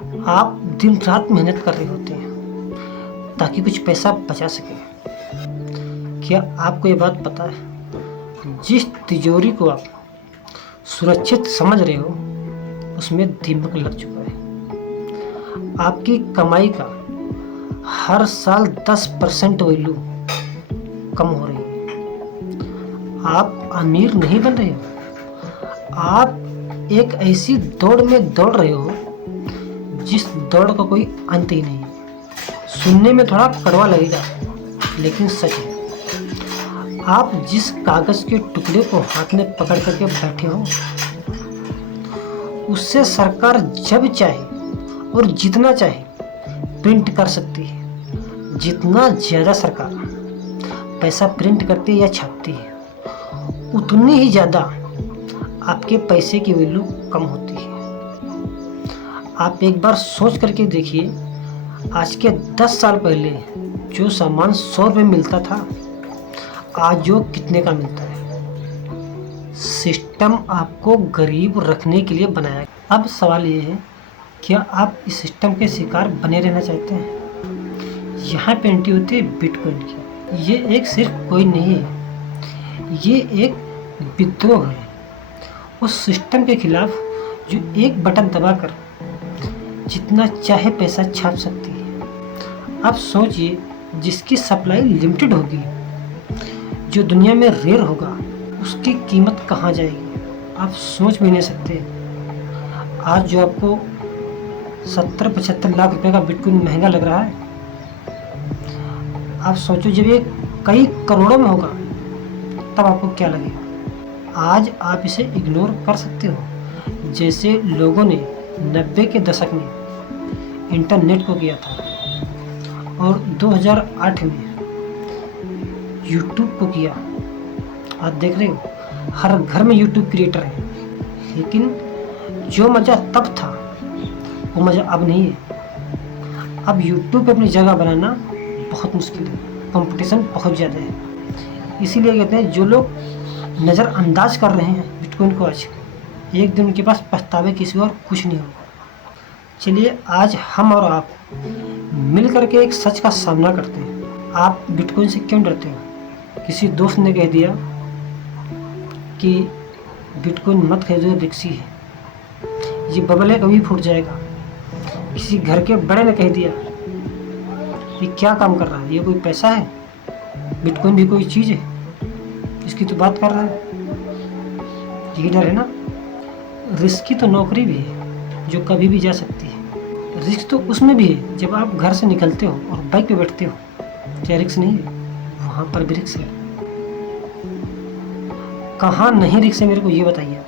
आप दिन रात मेहनत कर रहे होते हैं ताकि कुछ पैसा बचा सकें। क्या आपको ये बात पता है, जिस तिजोरी को आप सुरक्षित समझ रहे हो उसमें दीमक लग चुका है। आपकी कमाई का हर साल 10% वैल्यू कम हो रही है। आप अमीर नहीं बन रहे हो, आप एक ऐसी दौड़ में दौड़ रहे हो जिस दौड़ का कोई अंत ही नहीं है। सुनने में थोड़ा कड़वा लगेगा लेकिन सच है। आप जिस कागज के टुकड़े को हाथ में पकड़ करके बैठे हो उससे सरकार जब चाहे और जितना चाहे प्रिंट कर सकती है। जितना ज़्यादा सरकार पैसा प्रिंट करती है या छापती है उतनी ही ज़्यादा आपके पैसे की वैल्यू कम होती है। आप एक बार सोच करके देखिए, आज के 10 साल पहले जो सामान 100 रुपये मिलता था आज जो कितने का मिलता है। सिस्टम आपको गरीब रखने के लिए बनाया है। अब सवाल ये है, क्या आप इस सिस्टम के शिकार बने रहना चाहते हैं? यहाँ पे एंट्री होती है बिटकॉइन की। ये एक सिर्फ कोइन नहीं है, ये एक विद्रोह है उस सिस्टम के खिलाफ जो एक बटन दबाकर जितना चाहे पैसा छाप सकती है। आप सोचिए, जिसकी सप्लाई लिमिटेड होगी, जो दुनिया में रेयर होगा, उसकी कीमत कहाँ जाएगी आप सोच भी नहीं सकते। आज जो आपको 70-75 लाख रुपए का बिटकॉइन महंगा लग रहा है, आप सोचो जब ये कई करोड़ों में होगा तब आपको क्या लगेगा। आज आप इसे इग्नोर कर सकते हो, जैसे लोगों ने 90 के दशक में इंटरनेट को किया था और 2008 में यूट्यूब को किया। आप देख रहे हो हर घर में यूट्यूब क्रिएटर है, लेकिन जो मज़ा तब था वो मज़ा अब नहीं है। अब यूट्यूब पे अपनी जगह बनाना बहुत मुश्किल है, कंपटीशन बहुत ज़्यादा है। इसीलिए कहते हैं जो लोग नज़रअंदाज कर रहे हैं बिटकॉइन को, आज एक दिन उनके पास पछतावे किसी और कुछ नहीं होगा। चलिए आज हम और आप मिल करके एक सच का सामना करते हैं। आप बिटकॉइन से क्यों डरते हो? किसी दोस्त ने कह दिया कि बिटकॉइन मत खरीदो, रिस्की है, ये बबल है, कभी फूट जाएगा। किसी घर के बड़े ने कह दिया ये क्या काम कर रहा है, ये कोई पैसा है, बिटकॉइन भी कोई चीज़ है, इसकी तो बात कर रहा है। यही डर है ना। रिस्क की तो नौकरी भी है जो कभी भी जा सकती है। रिस्क तो उसमें भी है जब आप घर से निकलते हो और बाइक पे बैठते हो, क्या रिस्क नहीं है? वहाँ पर भी रिस्क है। कहाँ नहीं रिस्क है मेरे को ये बताइए।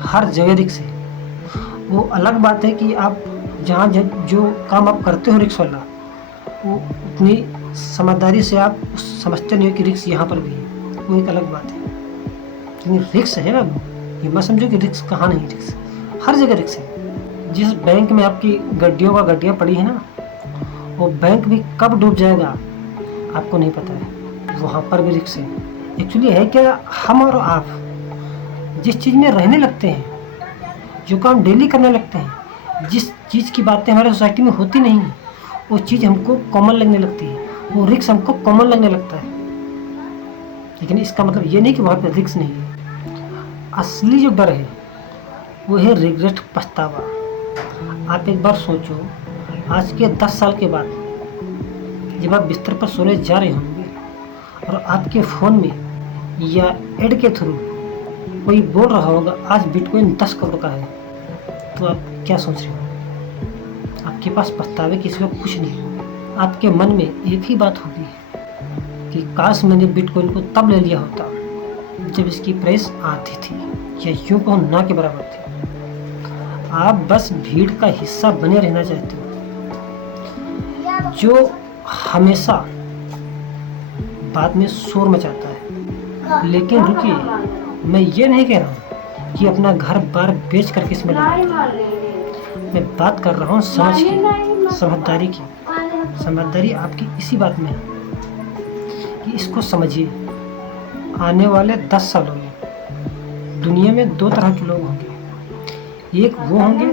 हर जगह रिस्क है। वो अलग बात है कि आप जहाँ जो काम आप करते हो रिस्क वाला, वो उतनी समझदारी से आप समझते नहीं हो कि रिस्क यहाँ पर भी है, वो एक अलग बात है। लेकिन रिस्क है। अब ये मत समझो कि रिस्क कहाँ नहीं, रिस्क हर जगह रिस्क है। जिस बैंक में आपकी गड्डियाँ पड़ी है ना, वो बैंक भी कब डूब जाएगा आपको नहीं पता है, वहाँ पर भी रिस्क है। एक्चुअली है क्या, हम और आप जिस चीज़ में रहने लगते हैं, जो काम डेली करने लगते हैं, जिस चीज़ की बातें हमारे सोसाइटी में होती नहीं है, वो चीज़ हमको कॉमन लगने लगती है, वो रिस्क हमको कॉमन लगने लगता है। लेकिन इसका मतलब ये नहीं कि वहाँ पे रिस्क नहीं है। असली जो डर है वो है रिग्रेट, पछतावा। आप एक बार सोचो, आज के 10 साल के बाद जब आप बिस्तर पर सोने जा रहे होंगे और आपके फ़ोन में या एड के थ्रू कोई बोल रहा होगा आज बिटकॉइन 10 करोड़ का है, तो आप क्या सोच रहे हो? आपके पास पछतावे के सिवा कुछ नहीं है। आपके मन में एक ही बात होगी कि काश मैंने बिटकॉइन को तब ले लिया होता जब इसकी प्राइस आती थी, या यूँ कहूँ ना के बराबर थी। आप बस भीड़ का हिस्सा बने रहना चाहते हो जो हमेशा बाद में शोर मचाता है। लेकिन रुकिए, मैं ये नहीं कह रहा हूँ कि अपना घर बार बेच करके इसमें लगाओ। मैं बात कर रहा हूँ समझ की, समझदारी की। समझदारी आपकी इसी बात में है कि इसको समझिए, आने वाले 10 सालों में दुनिया में 2 तरह के लोग होंगे। एक वो होंगे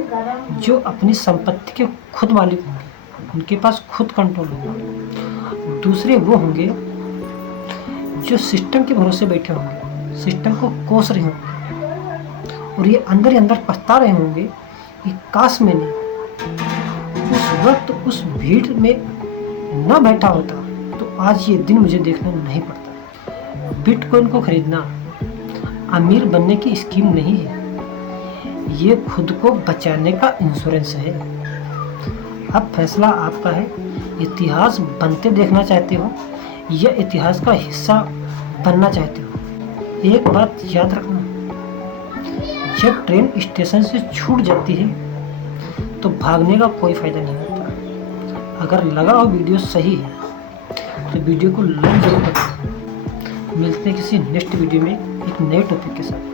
जो अपनी संपत्ति के खुद मालिक होंगे, उनके पास खुद कंट्रोल होगा। दूसरे वो होंगे जो सिस्टम के भरोसे बैठे होंगे, सिस्टम को कोस रहे होंगे और ये अंदर ही अंदर पछता रहे होंगे कि काश मैंने उस वक्त उस भीड़ में न बैठा होता तो आज ये दिन मुझे देखना नहीं पड़ता। बिटकॉइन को खरीदना अमीर बनने की स्कीम नहीं है, ये खुद को बचाने का इंश्योरेंस है। अब फैसला आपका है, इतिहास बनते देखना चाहते हो या इतिहास का हिस्सा बनना चाहते हो। एक बात याद रखना, जब ट्रेन स्टेशन से छूट जाती है तो भागने का कोई फायदा नहीं होता। अगर लगा हो वीडियो सही है तो वीडियो को लाइक जरूर करें। मिलते हैं किसी नेक्स्ट वीडियो में एक नए टॉपिक के साथ।